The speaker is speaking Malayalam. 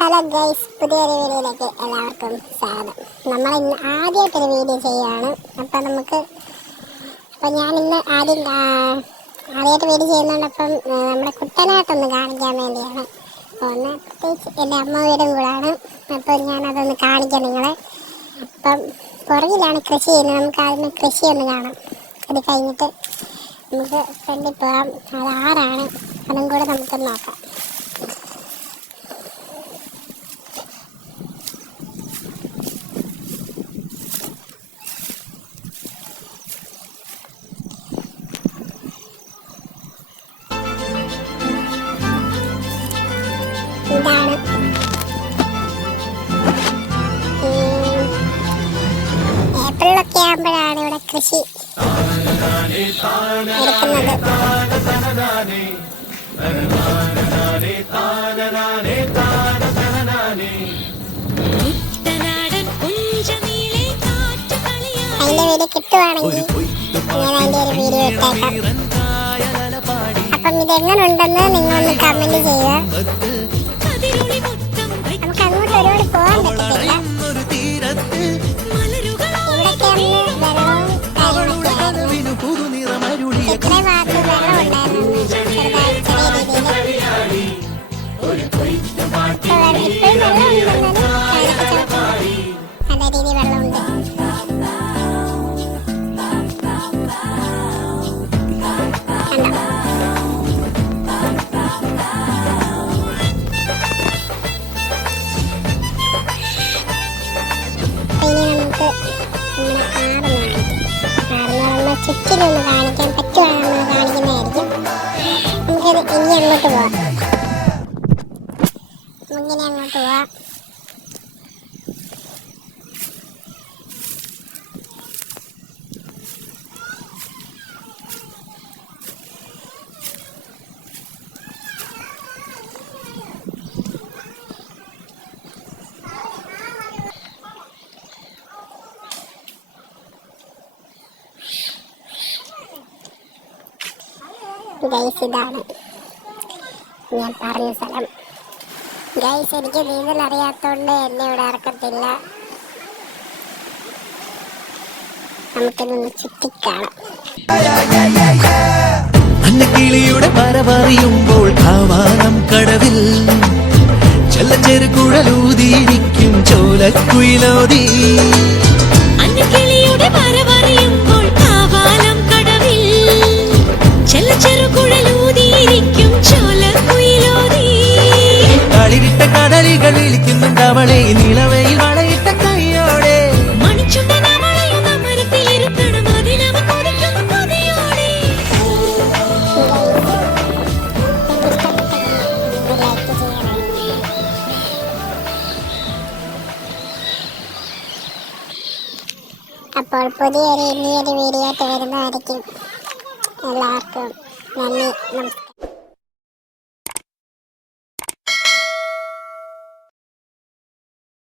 ഹലോ ഗൈസ്, പുതിയൊരു വീഡിയോയിലേക്ക് എല്ലാവർക്കും സ്വാഗതം. നമ്മൾ ഇന്ന് ആദ്യമായിട്ടൊരു വീഡിയോ ചെയ്യുകയാണ്. അപ്പം ഞാൻ ഇന്ന് ആദ്യമായിട്ട് വീഡിയോ ചെയ്യുന്നുണ്ട്. അപ്പം നമ്മുടെ കുട്ടനായിട്ടൊന്ന് കാണിക്കാൻ വേണ്ടിയാണ്. അപ്പോൾ ഒന്ന് പ്രത്യേകിച്ച് എൻ്റെ അമ്മ വീടും കൂടാണ്. അപ്പോൾ ഞാനതൊന്ന് കാണിക്കാം നിങ്ങളെ. അപ്പം പുറകിലാണ് കൃഷി ചെയ്യുന്നത്. നമുക്ക് ആദ്യമേ കൃഷി ഒന്ന് കാണാം. അത് കഴിഞ്ഞിട്ട് നമുക്ക് ഫ്രണ്ടിൽ പോകാം. അത് ആറാണ്, അതും കൂടെ നമുക്കൊന്ന് നോക്കാം. ഇതാണ് ഏപ്രിലൊക്കെ ആകുമ്പോഴാണ് ഇവിടെ കൃഷി എടുക്കുന്നത്. അതിന്റെ വീഡിയോ കിട്ടുവാണെങ്കിൽ ഞാൻ അതിന്റെ ഒരു വീഡിയോ ഇട്ടേക്കാം. അപ്പം ഇതെങ്ങനെ ഉണ്ടെന്ന് നിങ്ങളൊന്ന് കമന്റ് ചെയ്യുക. നമുക്ക് അങ്ങോട്ട് ഒരുപാട് പോകാൻ പറ്റത്തില്ല. ഇവിടൊക്കെ വെള്ളവും കാര്യങ്ങളൊക്കെ ഇത്രയും ഭാഗത്ത് വെള്ളം ഉണ്ടായിരുന്നു. ചെറുതായി ചെറിയ രീതിയിൽ ഇപ്പോഴും വെള്ളം ഉണ്ടെന്നാലും നല്ല രീതിയിൽ വെള്ളമുണ്ട്. ചുറ്റിലൊന്ന് കാണിക്കാൻ പറ്റുവാണെന്ന് കാണിക്കുന്നതായിരിക്കും. നമുക്കത് ഇനി അങ്ങോട്ട് പോവാം. നമുക്കിനി അങ്ങോട്ട് പോവാം. ഗൈസ്, ഇതാണ് ഞാൻ പറഞ്ഞ സ്ഥലം. ഗൈസ്, എനിക്ക് നീന്തൽ അറിയാത്തോണ്ട് എന്നെ ഇവിടെ ഇറക്കത്തില്ല. നമുക്കിതൊന്ന് ചുറ്റിക്കാണാം. അന്നക്കിളിയുടെ പരപറിയുമ്പോൾ കാവാനം കടവിൽ ചെല്ലച്ചെറുകുഴലൂതിയിരിക്കും ചോലക്കുയിലോതി. അന്നക്കിളിയുടെ പരപറിയുമ്പോൾ കാവാനം കടവിൽ ചെറുകുഴലൂതിയിരിക്കും ചോലക്കുയിലോതി. കളിരിട്ട കടലികൾ വിളിക്കുന്നുണ്ട് അവളെ നിലവയിൽ വളയിട്ട കൈയോടെ. മണിച്ചുണ്ടൻ അവളെയും അമരത്തിലിരുത്തണം, അതിനവ കൊതിക്കുന്നു കൊതിയോടെ. അപ്പോൾ പുതിയൊരു ഇനിയൊരു വീഡിയോ ആയിട്ട് വരുന്നതായിരിക്കും. എല്ലാവർക്കും നന്ദി, നമസ്കാരം.